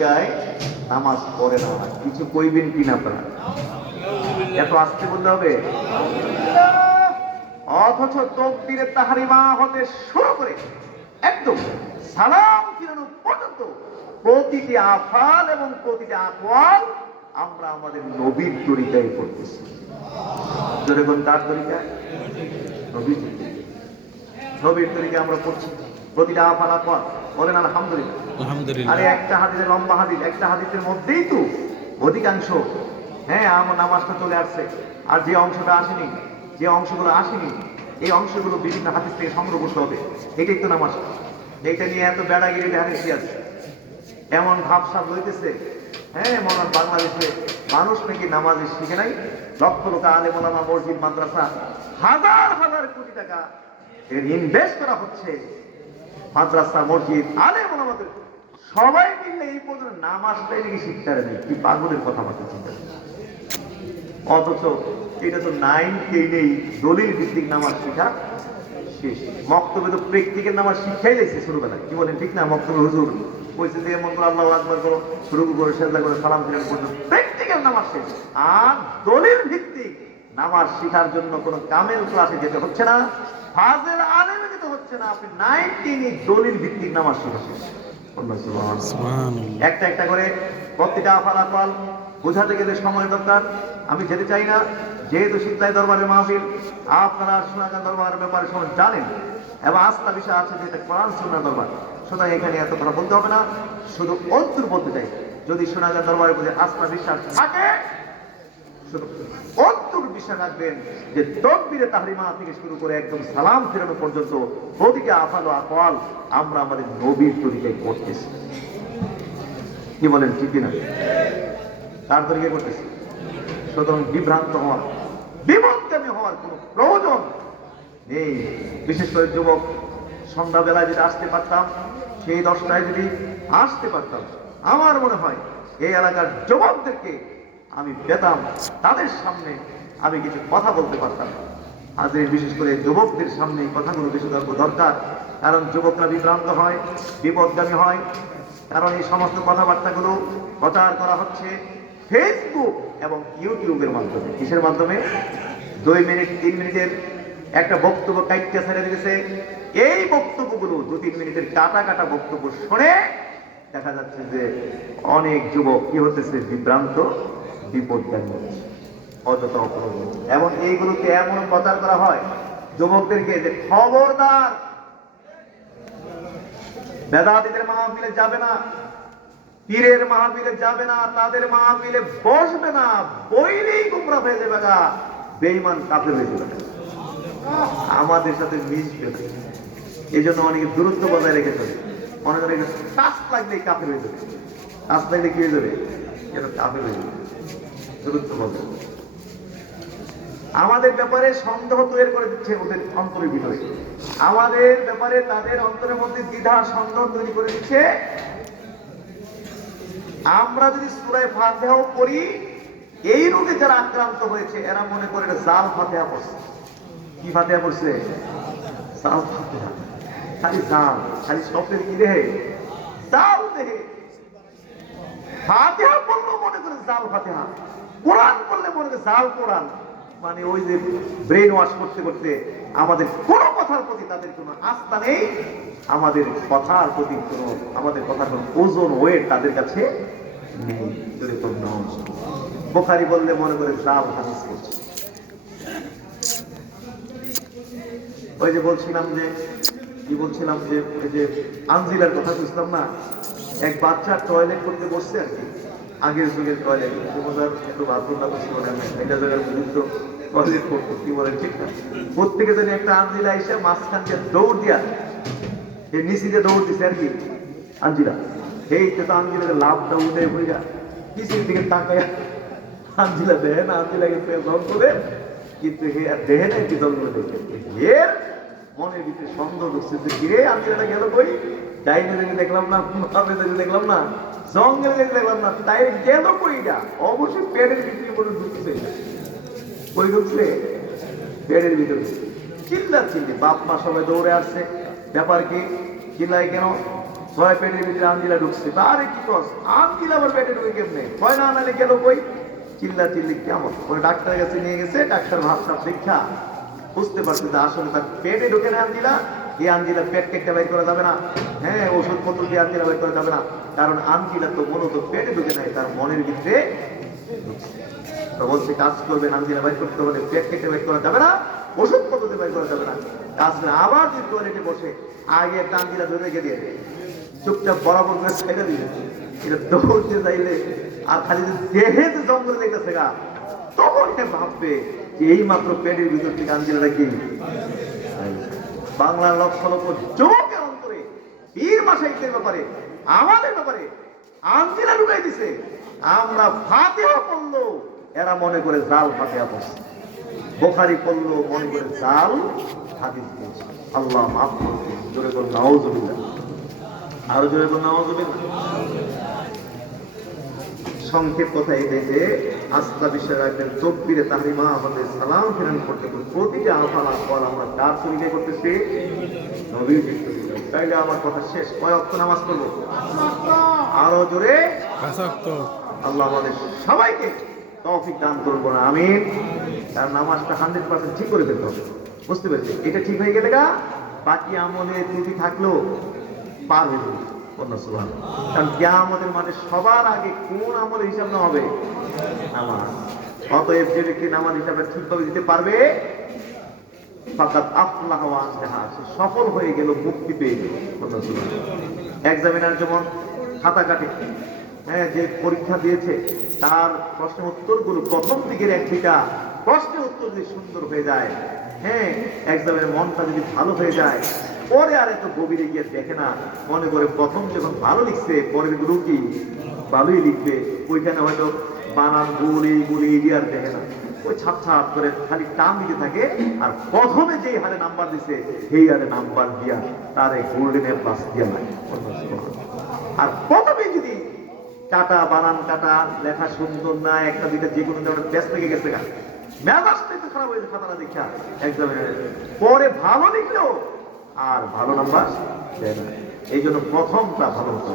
তরিকায় নামাজ পড়ে না। কিছু কইবেন কিনা আপনারা? এত আসতে বলতে হবে? অথচ তাকবীরে তাহরিমা হতে শুরু করে একদম সালাম ফিরানো পর্যন্ত প্রতিটি আফাল এবং প্রতিটি আকওয়াল আমরা আমাদের নবীর তরিকায় করতেছি। যখন তার তরিকায়, নবীর তরিকায় আমরা পড়ছি প্রতিটা আফাল আকওয়াল। বলেন আলহামদুলিল্লাহ। আলহামদুলিল্লাহ। আরে একটা হাদিসের লম্বা হাদিস, একটা হাদিসের মধ্যেই তো অধিকাংশ আমার নামাজটা চলে আসছে। আর যে অংশটা আসেনি, যে অংশগুলো আসেনি, এই অংশগুলো বিভিন্ন হাদিস থেকে সংগ্রহ করতে হবে। এটাই তো নামাজ। এইটা নিয়ে এত বেড়াগিরি দেখার কি আছে? এমন ভাবসাব হইতেছে মনে হয় বাংলাদেশে মানুষ নাকি নামাজে শিখে নাই। লক্ষ লক্ষ আলেম ওলামা, মসজিদ, মাদ্রাসা, হাজার হাজার কোটি টাকা এর ইনভেস্ট করা হচ্ছে মাদ্রাসা, মসজিদ, আলেম ওলামাদের সবাই মিলে এই পর্যন্ত নামাজটাই নাকি শিখতে পারে নাই। কি পাগলের কথাবার্তা চিন্তা। অথচ এটা তো 9, 10 দলিল ভিত্তিক নামাজ শিখা শেষ। মক্তবে তো প্র্যাকটিক্যাল নামাজ শিক্ষাই যাইছে ছোটবেলায়। কি বলেন ঠিক না? মক্তবে হুজুর কইছে যে এমন করে আল্লাহু আকবার করো, রুকু করে, সেজদা করে, সালাম ফিরানো পর্যন্ত প্র্যাকটিক্যাল নামাজ শেষ। আর দলিল ভিত্তিক নামাজ শিখার জন্য কোনো কামেল ক্লাসে যেতে হচ্ছে না, ফাজেল আলেমে যেতে হচ্ছে না। আপনি 19 দলিল ভিত্তিক নামাজ শিখা শেষ। একটা একটা করে প্রত্যেকটা আফাল আকওয়াল বোঝাতে গেলে সময় দরকার। আমি যেতে চাই না, যেহেতু শীতলাই দরবারের মাহফিল, আপনারা সোনাগান দরবারের ব্যাপারে সবাই জানেন এবং আস্থা বিষয় আছে যে এটা কোরআন সুন্নাহ দরবার। সুতরাং এখানে এত কথা বলতে হবে না, শুধু অন্তর বলতে চাই। যদি সোনাগান দরবারের প্রতি আস্থা বিশ্বাস থাকে, শুধু অন্তর বিশ্বাস রাখবেন যে তাকবীরে তাহরিমা থেকে শুরু করে একদম সালাম ফেরানো পর্যন্ত প্রতিটা আফাল ও আকওয়াল আমরা আমাদের নবীর তরিকায় করতেছি। কি বলেন ঠিক কিনা? তার তরিকায় করতেছি। সুতরাং বিভ্রান্ত হওয়া, বিপদগামী হওয়ার কোনো প্রয়োজন নেই। বিশেষ করে যুবক, সন্ধ্যাবেলায় যদি আসতে পারতাম, সেই 10টায় যদি আসতে পারতাম, আমার মনে হয় এই এলাকার যুবকদেরকে আমি পেতাম, তাদের সামনে আমি কিছু কথা বলতে পারতাম। আজকে বিশেষ করে যুবকদের সামনে এই কথাগুলো বেশি দরকার। কারণ যুবকরা বিভ্রান্ত হয়, বিপদগামী হয়। কারণ এই সমস্ত কথাবার্তাগুলো প্রচার করা হচ্ছে ফেসবুক এবং ইউটিউবের মাধ্যমে। কিসের মাধ্যমে? 2 মিনিট 3 মিনিটের একটা বক্তব্য কাইটটা ছেড়ে দিয়েছে। এই বক্তব্যগুলো 2-3 মিনিটের কাটা কাটা বক্তব্য শুনে দেখা যাচ্ছে যে অনেক যুবক কি হতেছে? বিভ্রান্ত, বিপদগামী হচ্ছে, অযথা অপরাধ। এবং এইগুলোতে এমন প্রচার করা হয় যুবকদেরকে যে খবরদার, বেদাতীদের মাহফিলে যাবে না, পীরের মাহফিলে যাবে না, তাদের মাহফিলে বসবে না, বইলেই গুমরা হয়ে যাবে, না বেঈমান কাফের হয়ে যাবে, আমাদের সাথে মিশবে না। এই জন্য অনেকে দূরত্ব বজায় রেখে চলে। মনে করে টাচ লাগলেই কাফের হয়ে যাবে, টাচ লাগলে কি হয়ে যাবে? এটা কাফের হয়ে যাবে। দূরত্ব বজায়। আমাদের ব্যাপারে সন্দেহ তৈরি করে দিচ্ছে ওদের অন্তরের ভিতরে। আমাদের ব্যাপারে তাদের অন্তরের মধ্যে দ্বিধা, সন্দেহ তৈরি করে দিচ্ছে। আমরা যদি সূরা ফাতিহা পড়ি, এই রোগে যারা আক্রান্ত হয়েছে এরা মনে করে এটা জাল ফাতিহা পড়ছে। কি ফাতিহা পড়ছে? জাল ফাতিহা। খালি জাল, খালি স্বপ্নের কি দেহে? জাল দেহে। ফাতিহা পড়লেও মনে করে জাল ফাতিহা, কোরআন পড়লে মনে করে জাল কোরআন। মানে ওই যে ব্রেন ওয়াশ করতে করতে আমাদের কোনো কথার প্রতি তাদের কোনো আস্থা নেই, আমাদের কথার প্রতি কোনো, আমাদের কথার কোনো ওজন ওয়েট তাদের কাছে নেই। বুখারী বললে মনে করে জাল হাদিস করছে। ওই যে বলছিলাম যে এই যে আনজিলার কথা বুঝলাম না, এক বাচ্চা টয়লেট করতে বসছে আর কি, আগের যুগের টয়লেট, একটু বাথরুম না বসে মনে হয় এটা জায়গায় বুঝিত টয়লেট করতো। কি বলেন ঠিক না? প্রত্যেকে জানি একটা আনজিলা এসে মাঝখান দিয়ে দৌড় দিয়া নিচে দিয়ে দৌড় দিছে আর কি আনজিলা। এইটা তো আনজিলাকে লাভটা উঠে হয়ে যায়, পিছনের দিকে তাকায় আনজিলা দেহে না, আনজিলাকে জল করে, কিন্তু হে আর দেহে না, কি জল করে দেখে এর মনের ভিতরে সন্দেহ ঢুকছে যে কিরে আনজিলাটা গেল কই? ডাইনে দেখে দেখলাম না, দেখলাম না, জঙ্গলে দেখে দেখলাম না, তাই গেল কই? যা অবশ্যই পেটের ভিতরে করে ঢুকছে। কই ঢুকছে? পেটের ভিতরে। চিল্লা চিল্লি, বাপ মা সবাই দৌড়ে আসছে। ব্যাপার কি? চিল্লাই কেন? ছয় পেটের ভিতরে আঞ্জিলা ঢুকছে, আরে কি কস আঞ্জিলা আবার পেটে ঢুকে কেমনে, কয় না আনালে গেল কই, চিল্লা চিল্লি কেমন পরে ডাক্তারের কাছে নিয়ে গেছে। ডাক্তার ভাবসাব দেখা বুঝতে পারছে যে আসলে তার পেটে ঢুকে না আঞ্জিলা, এই আঞ্জিলা পেট কেটে বের করা যাবে না, হ্যাঁ ওষুধপত্র দিয়ে আঞ্জিলা বের করা যাবে না, কারণ আঞ্জিলা তো মূলত পেটে ঢুকে নাই, তার মনের ভিতরে তো বলছে কাজ করবেন আঞ্জিলা বের করতে হলে পেট কেটে বের করা যাবে না, ওষুধপত্র দিয়ে বের করা যাবে না, কাজ না। আবার যদি টয়লেটে বসে আগে একটা আঞ্জিলা ধরে রেখে দিয়ে চুপচাপ বরাবর করে ছেড়ে দিলে এটা দৌড়তে চাইলে আর খালি দেহে যে জঙ্গলে দেখতেছে গা, তখন সে ভাববে যে এই মাত্র পেটের ভিতর থেকে আঞ্জিলাটা কি। বাংলার লক্ষ লক্ষ যুবকের অন্তরে পীর মাশাইখদের ব্যাপারে আমাদের ব্যাপারে আঞ্জিলা ঢুকাই দিছে। আমরা ফাতিহা পড়লো এরা মনে করে জাল ফাতিহা পড়ছে, বুখারী পড়লো মনে করে জাল হাদিস পড়ছে। আল্লাহ মাফ করুন, জোরে বলুন নাউজুবিল্লাহ, আরো জোরে বলুন নাউজুবিল্লাহ। সংক্ষেপ কথা এটাই যে আস্থা বিশ্বাস রাখবেন, তকবীরে তাহরিমা আমাদের সালাম ফিরান করতে প্রতিটা আফালা পর আমরা কার তরিকা করতেছি, নবীর তরিকা। তাইলে আমার কথা শেষ, কয় ওয়াক্ত নামাজ পড়বো, আরো জোরে আল্লাহ আমাদের সবাইকে তৌফিক দান করবো না, আমিন। কারণ নামাজটা 100% ঠিক করে ফেলতে হবে, বুঝতে পেরেছি? এটা ঠিক হয়ে গেলে গা বাকি আমলে ত্রুটি থাকলেও পার হয়ে যাবে। কারণ কিয়ামতের মাঠে সবার আগে কোন আমলের হিসাব না হবে, নামাজ। অতএব যে ব্যক্তি নামাজ হিসাবে ঠিকভাবে দিতে পারবে ফাকাত আফলাহ ওয়া আনজাহা, সে সফল হয়ে গেল, মুক্তি পেয়ে গেল। এক্সামিনার যেমন খাতা কাটে, হ্যাঁ যে পরীক্ষা দিয়েছে তার প্রশ্নের উত্তরগুলো প্রথম দিকের এক দুইটা প্রশ্নের উত্তর যদি সুন্দর হয়ে যায়, হ্যাঁ এক্সামের মনটা যদি ভালো হয়ে যায়, পরে আর এত গভীরে গিয়ে দেখে না, মনে করে প্রথম যখন ভালো লিখছে পরের গুলো কি ভালোই লিখবে, ওইখানে হয়তো বানান গুলি আর দেখে না, ওই ছাপ ছাপ করে খালি টান দিতে থাকে। আর প্রথমে যেই হারে নাম্বার দিছে সেই হারে নাম্বার দিয়া তার গোল্ডেন এ প্লাস দিয়া নাই। আর প্রথমে যদি কাটা বানান কাটা লেখা সুন্দর না একটা দুইটা যে কোনো ব্যস্ত লেগে গেছে গা, মেজাজটা একটু খারাপ হয়েছে খাতাটা দেখা এক্সামিনারে, পরে ভালো লিখলেও আর ভালো নাম্বার দেয় না। এই জন্য প্রথমটা ভালো হতো,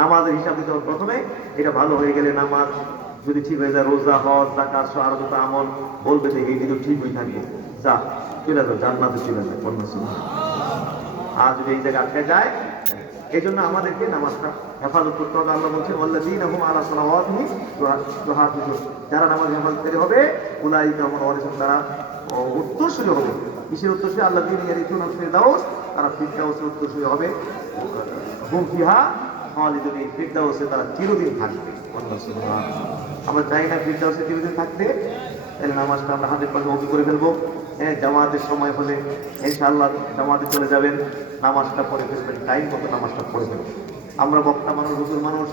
নামাজের হিসাব দিতে হবে প্রথমে। এটা ভালো হয়ে গেলে নামাজ যদি ঠিক হয়ে যায়, রোজা হজ যাকাত সহ আরো দুটো আমল বলবে যে এই দিকে ঠিক হয়ে থাকবে, যা চলে যাও জান্নাতে চলে যায় অন্য সময়। আর যদি এই জায়গায় আটকে যায়, এই জন্য আমাদেরকে নামাজটা হেফাজত করতে হবে। আল্লাহ বলছেন ওয়াল্লাযীনা হুম আলা সালাওয়াতিহিম ইউহাফিজুন, যারা নামাজ হেফাজতকারী হবে উলাইকা হুমুল ওয়ারিসুন, তারা উত্তরসূরি হবে। কিসের উত্তরসূরি? আল্লাযীনা ইয়ারিসুনাল ফিরদাউস, তারা ফিরদাউসের উত্তরসূরি হবে। হুম ফিহা খালিদুন, এই ফিরদাউসে তারা চিরদিন থাকবে। আমরা চাই না ফিরদাউসে চিরদিন থাকতে, তাহলে নামাজটা আমরা 100% ওকে করে ফেলবো। হ্যাঁ জামাতের সময় হলে ইনশাআল্লাহ জামাতে চলে যাবেন, নামাজটা পড়ে ফেলবেন, টাইম মতো নামাজটা পড়ে ফেলবেন। আমরা বক্তা মানুষ, হুজুর মানুষ,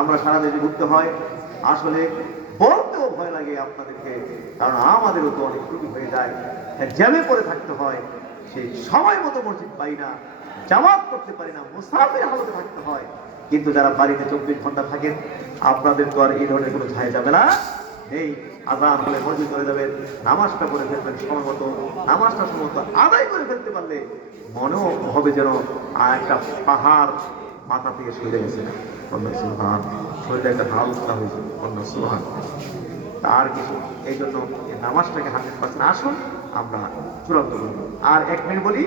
আমরা সারা দেশে ঘুরতে হয়, আসলে বলতেও ভয় লাগে আপনাদেরকে, কারণ আমাদেরও তো অনেক ত্রুটি হয়ে যায়, জ্যামে পড়ে থাকতে হয়, সেই সময় মতো মসজিদ পাই না, জামাত করতে পারি না, মুসাফির হালতে থাকতে হয়। কিন্তু যারা বাড়িতে 24 ঘন্টা থাকেন আপনাদের তো আর এই ধরনের কোনো ঝায় যাবে না। এই আযান হলে মসজিদ চলে যাবেন, নামাজটা পড়ে ফেলবেন সময় মতো, নামাজটা সময় মতো আদায় করে ফেলতে পারলে মনেও হবে যেন একটা পাহাড় মাথা থেকে সরে গেছে, সুবহান, শরীরে একটা হালকা হয়েছে, সুবহান। তার কিছু এই জন্য নামাজটাকে 100% আসুন আমরা চূড়ান্ত করব। আর 1 মিনিট বলি,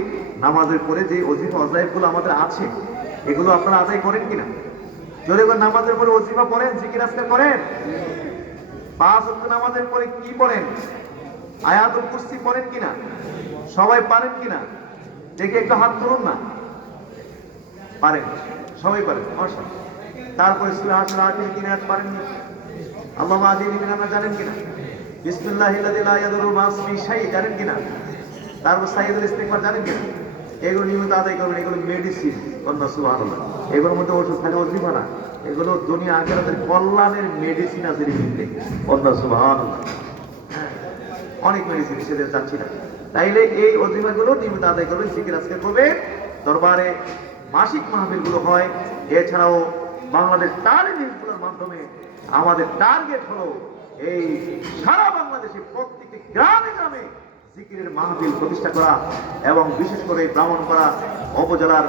নামাজের পরে যে ওজিফা ওয়াজিবগুলো আমাদের আছে এগুলো আপনারা আদায় করেন কিনা? জোরে বলেন। নামাজের পরে ওজিফা পড়েন, জিকির আজকার করেন? 5 ওয়াক্ত নামাজের পরে কি পড়েন? আয়াতুল কুরসি পড়েন কিনা? সবাই পারেন কিনা? দেখে একটু হাত তুলুন না। পারেন, সবাই পারেন, মাশাআল্লাহ। তারপরে সূরা আশরা আখির 3 আয়াত পারেন না? আল্লাহুম্মা আযিনি বিনামা জানেন কিনা? বিসমিল্লাহিল্লাযী লা ইয়াদুররু মা ইসমিহি শাই'উন জানেন কিনা? তারপর সাইয়্যিদুল ইস্তিগফার জানেন কিনা? এগুলো নিয়মিত আদায় করবেন, এগুলো মেডিসিন, সুবহানাল্লাহ। এগুলোর মধ্যে ওষুধ খালি ওজিফা না, এগুলো দুনিয়া আখিরাতের কল্যাণের মেডিসিন আছে এর ভিতরে, সুবহানাল্লাহ। হ্যাঁ, অনেক মেডিসিন, সেটা যাচ্ছি না। তাইলে এই ওজিফাগুলো নিয়মিত আদায় করবেন, জিকির আজকার করবেন। দরবারে মাসিক মাহফিলগুলো হয়, এছাড়াও বাংলাদেশ তালিমের মাধ্যমে আমাদের টার্গেট হলো এই সারা বাংলাদেশে প্রত্যেকটি গ্রামে গ্রামে জিকিরের মাহফিল প্রতিষ্ঠা করা, এবং বিশেষ করে ব্রাহ্মণপাড়া উপজেলার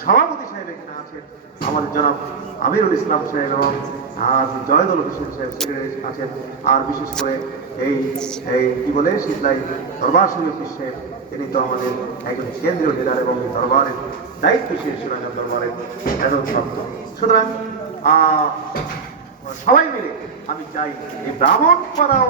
সভাপতি সাহেব এখানে আছেন, আমাদের জনাব আমিরুল ইসলাম সাহেব এবং জয়দুল হোসেন সাহেব সেক্রেটারি আছেন। আর বিশেষ করে এই এই কি বলে শীতলাই দরবার শরীফ সাহেব, তিনি তো আমাদের একজন কেন্দ্রীয় লিডার এবং দরবারের দায়িত্বশীল সুনামগঞ্জ দরবারের একজন ভক্ত। সুতরাং সবাই মিলে আমি চাই এই ব্রাহ্মণ পাড়াও